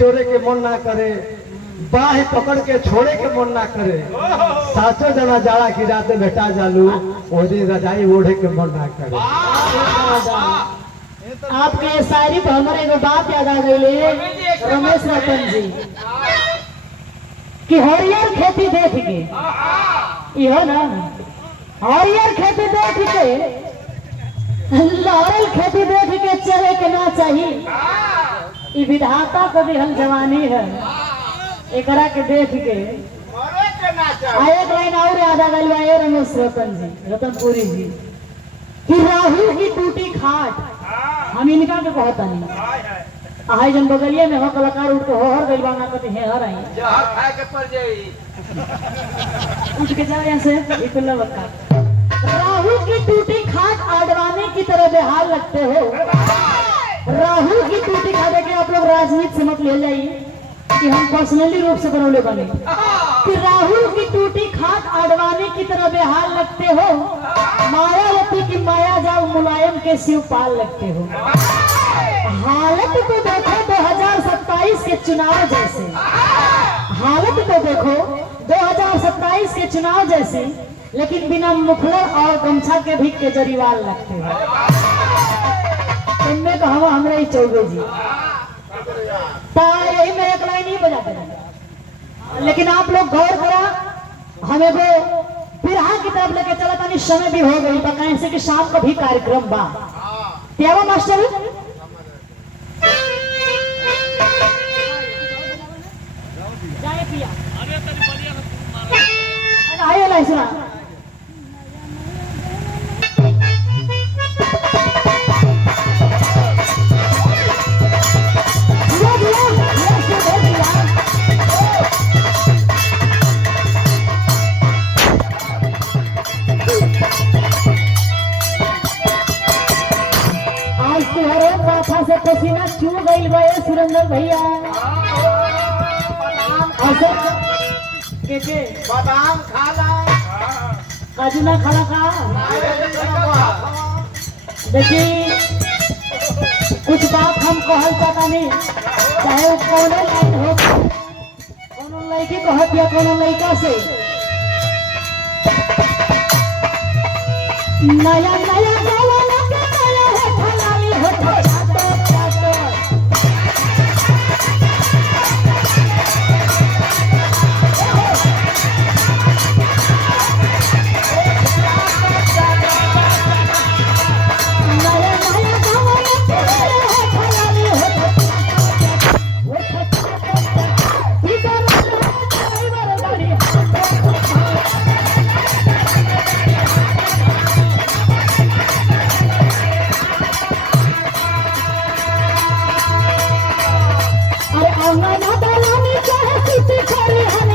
छोड़े के मन ना करे, बाह पकड़ के छोड़े के मन ना करे। साचो जना जाड़ा की रात बेटा जालू ओदी रजाई ओढ़े के मन ना करे। आपके ये शायरी पर हमारे एगो बात याद आ गई रमेश रतन जी कि हरियर खेती देख के इहो ना हरियर खेती देख के लहरल खेती देख के चले के ना चाहिए। विधाता को भी हम जवानी है एकरा के देख के एक लाइन और याद आ गई रमेश रतन जी रतनपुरी जी कि राहु की टूटी खाट हम इनका के कहता नहीं आई जन बगलिए में हो कलाकार उठ के हर गइल बाना कहते हैं हर आई जहर खाए के पड़ जाई उठ के जाओ यहाँ से इतना बता। राहु की टूटी खाट आडवाने की तरह बेहाल लगते हो। राहु की टूटी खाट के आप लोग राजनीति से मत ले जाइए कि हम पर्सनली रूप से बनौले बने कि राहुल की टूटी खाट आडवाने की तरह बेहाल लगते हो। मायावती की माया जाओ मुलायम के शिवपाल लगते हो। हालत तो देखो 2027 के चुनाव जैसे, हालत तो देखो 2027 के चुनाव जैसे, लेकिन बिना मुखलर और गमछा के भी केजरीवाल लगते हो। इनमें तो हमारे ही चौबे जी यही में एक लाइन ही बजाते। लेकिन आप लोग गौर करा हमें वो बिरहा किताब लेके चला था, समय भी हो गई बताएं से कि शाम का भी कार्यक्रम बा क्या मास्टर जाए पिया आइए लाई सुना से पसीना चू गई बे सुरेंद्र भैया के बादाम खाला काजू ना खाला का देखिए कुछ बात हम कहल चाहता नहीं चाहे वो कौन लाइन हो कौन लड़की कहत या कौन लड़का से नया नया गावा लगे नया है फलाली हो I'm